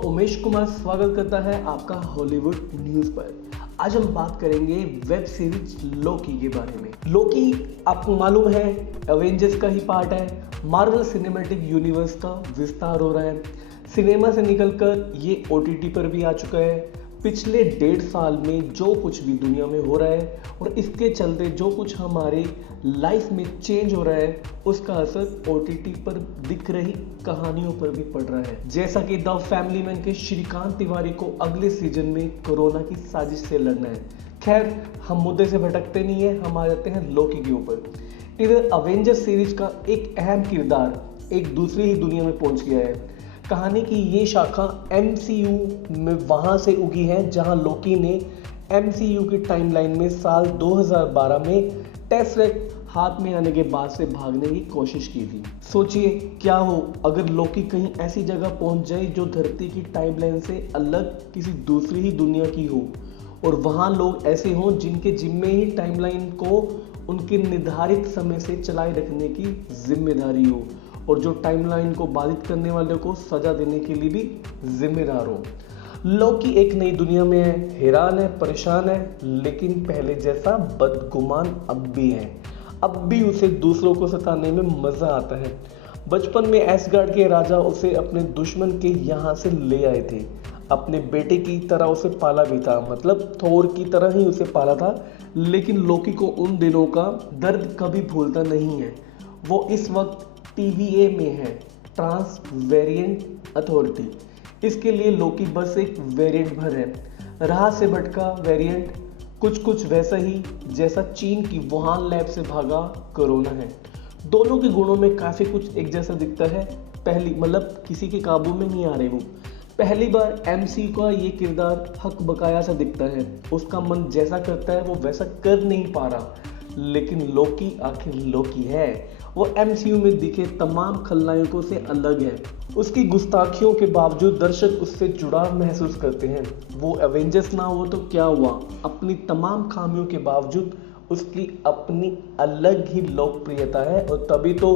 उमेश कुमार स्वागत करता है आपका हॉलीवुड न्यूज़ पर। आज हम बात करेंगे वेब सीरीज लोकी के बारे में। लोकी आपको मालूम है एवेंजर्स का ही पार्ट है। मार्वल सिनेमैटिक यूनिवर्स का विस्तार हो रहा है। सिनेमा से निकलकर ये ओटीटी पर भी आ चुका है। पिछले 1.5 साल में जो कुछ भी दुनिया में हो रहा है और इसके चलते जो कुछ हमारे लाइफ में चेंज हो रहा है उसका असर ओटीटी पर दिख रही कहानियों पर भी पड़ रहा है। जैसा कि द फैमिली मैन के श्रीकांत तिवारी को अगले सीजन में कोरोना की साजिश से लड़ना है। खैर, हम मुद्दे से भटकते नहीं है, हम आ जाते हैं लोकी के ऊपर। इधर अवेंजर्स सीरीज का एक अहम किरदार एक दूसरी ही दुनिया में पहुंच गया है। कहानी की ये शाखा MCU में वहां से उगी है जहां लोकी ने MCU की टाइमलाइन में साल 2012 में टेसरेक्ट हाथ में आने के बाद से भागने की कोशिश की थी। सोचिए क्या हो अगर लोकी कहीं ऐसी जगह पहुंच जाए जो धरती की टाइमलाइन से अलग किसी दूसरी ही दुनिया की हो और वहां लोग ऐसे हों जिनके जिम्मे ही टाइमलाइन को उनके निर्धारित समय से चलाए रखने की जिम्मेदारी हो और जो टाइमलाइन को बाधित करने वाले को सजा देने के लिए भी जिम्मेदार हो। लोकी एक नई दुनिया में है, हैरान है, परेशान है, लेकिन पहले जैसा बदगुमान अब भी है। अब भी उसे दूसरों को सताने में मजा आता है। बचपन में एसगार्ड के राजा उसे अपने दुश्मन के यहाँ से ले आए थे। अपने बेटे की तरह उसे पाला भी था, मतलब थोर की तरह ही उसे पाला था। लेकिन लोकी को उन दिनों का दर्द कभी भूलता नहीं है। वो इस वक्त TVA में है, ट्रांस वेरिएंट अथॉरिटी। इसके लिए लोकी बस एक वेरिएंट भर है। राह से भटका वेरिएंट कुछ वैसा ही जैसा चीन की वुहान लैब से भागा कोरोना है। दोनों के गुणों में काफ़ी कुछ एक जैसा दिखता है। पहली मतलब किसी के काबू में नहीं आ रहे वो। पहली बार MCU का ये किरदार हक बकाया सा दिखता है। उसका मन जैसा करता है वो वैसा कर नहीं पा रहा। लेकिन लोकी आखिर लोकी है। वो MCU में दिखे तमाम खलनायकों से अलग है। उसकी गुस्ताखियों के बावजूद दर्शक उससे जुड़ाव महसूस करते हैं। वो एवेंजर्स ना हो तो क्या हुआ, अपनी तमाम खामियों के बावजूद उसकी अपनी अलग ही लोकप्रियता है और तभी तो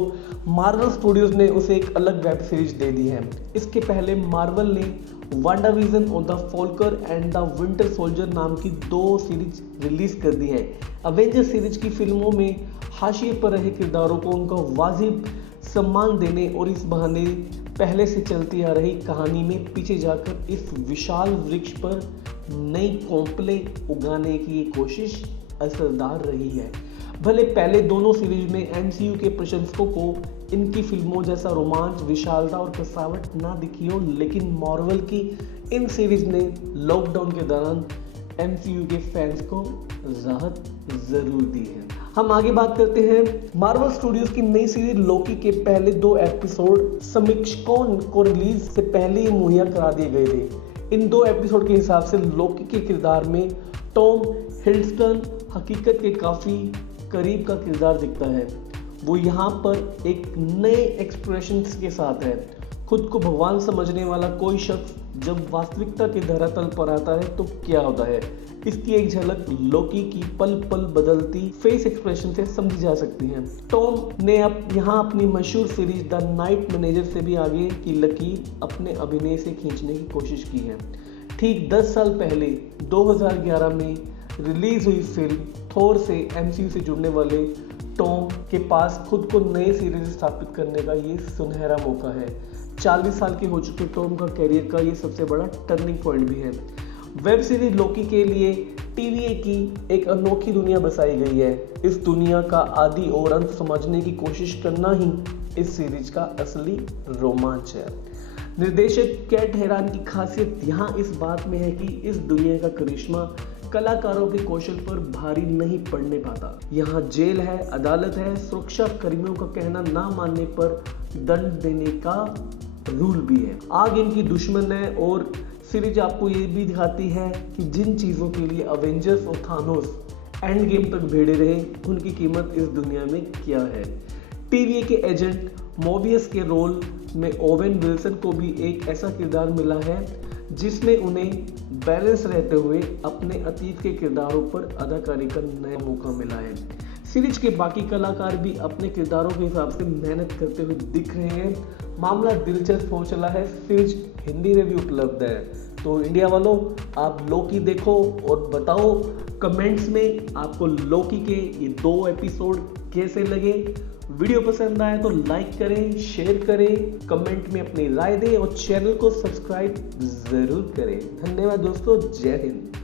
मार्वल स्टूडियोज ने उसे एक अलग वेब सीरीज दे दी है। इसके पहले मार्वल ने वांडाविजन और the Falcon and the Winter Soldier नाम की 2 सीरीज रिलीज कर दी है। अवेंजर्स सीरीज की फिल्मों में हाशिए पर रहे किरदारों को उनका वाजिब सम्मान देने और इस बहाने पहले से चलती आ रही कहानी में पीछे जाकर इस विशाल वृक्ष पर नई कोंपले उगाने की ये कोशिश असरदार रही है। भले पहले दोनों सीरीज में MCU के प्रशंसकों को इनकी फिल्मों जैसा रोमांच, विशालता और कसावट ना दिखी हो, लेकिन मार्वल की इन सीरीज ने लॉकडाउन के दौरान MCU के फैंस को राहत जरूर दी है। हम आगे बात करते हैं। मार्वल स्टूडियोज की नई सीरीज लोकी के पहले 2 एपिसोड समीक्षकों को रिलीज से पहले ही मुहैया करा दिए गए थे। इन 2 एपिसोड के हिसाब से लोकी के किरदार में टॉम हिडलस्टन हकीकत के काफ़ी करीब का किरदार दिखता है। वो यहाँ पर एक नए एक्सप्रेशंस के साथ है। खुद को भगवान समझने वाला कोई शख्स जब वास्तविकता के धरातल पर आता है तो क्या होता है, इसकी एक झलक लोकी की पल पल बदलती फेस एक्सप्रेशन से समझी जा सकती है। टॉम ने यहाँ अपनी मशहूर सीरीज द नाइट मैनेजर से भी आगे की लकीर अपने अभिनय से खींचने की कोशिश की है। ठीक 10 साल पहले 2011 में रिलीज हुई फिल्म थोर से MCU से जुड़ने वाले टॉम के पास खुद को नए सीरीज स्थापित करने का ये सुनहरा मौका है। 40 साल के हो चुके टॉम का कैरियर का ये सबसे बड़ा टर्निंग पॉइंट भी है। वेब सीरीज लोकी के लिए TVA की एक अनोखी दुनिया बसाई गई है। इस दुनिया का आदि और अंत समझने की कोशिश करना ही इस सीरीज का असली रोमांच है। निर्देशक कैट हेरान की खासियत यहाँ इस बात में है कि इस दुनिया का करिश्मा कलाकारों के कौशल पर भारी नहीं पड़ने पाता। यहाँ जेल है, अदालत है, सुरक्षा कर्मियों का कहना ना मानने पर दंड देने का रूल भी है। आग इनकी दुश्मन है और सीरीज आपको ये भी दिखाती है कि जिन चीज़ों के लिए अवेंजर्स और थानोस एंड गेम तक भिड़े रहे उनकी कीमत इस दुनिया में क्या है। TVA के एजेंट मोबियस के रोल में ओवेन विल्सन को भी एक ऐसा किरदार मिला है जिसमें उन्हें बैलेंस रहते हुए अपने अतीत के किरदारों पर अदाकारी का नया मौका मिला है। सीरीज के बाकी कलाकार भी अपने किरदारों के हिसाब से मेहनत करते हुए दिख रहे हैं। मामला दिलचस्प हो चला है, सीरीज हिंदी में भी उपलब्ध है। तो इंडिया वालों, आप लोकी देखो और बताओ कमेंट्स में आपको लोकी के ये 2 एपिसोड कैसे लगे। वीडियो पसंद आए तो लाइक करें, शेयर करें, कमेंट में अपनी राय दें और चैनल को सब्सक्राइब जरूर करें। धन्यवाद दोस्तों, जय हिंद।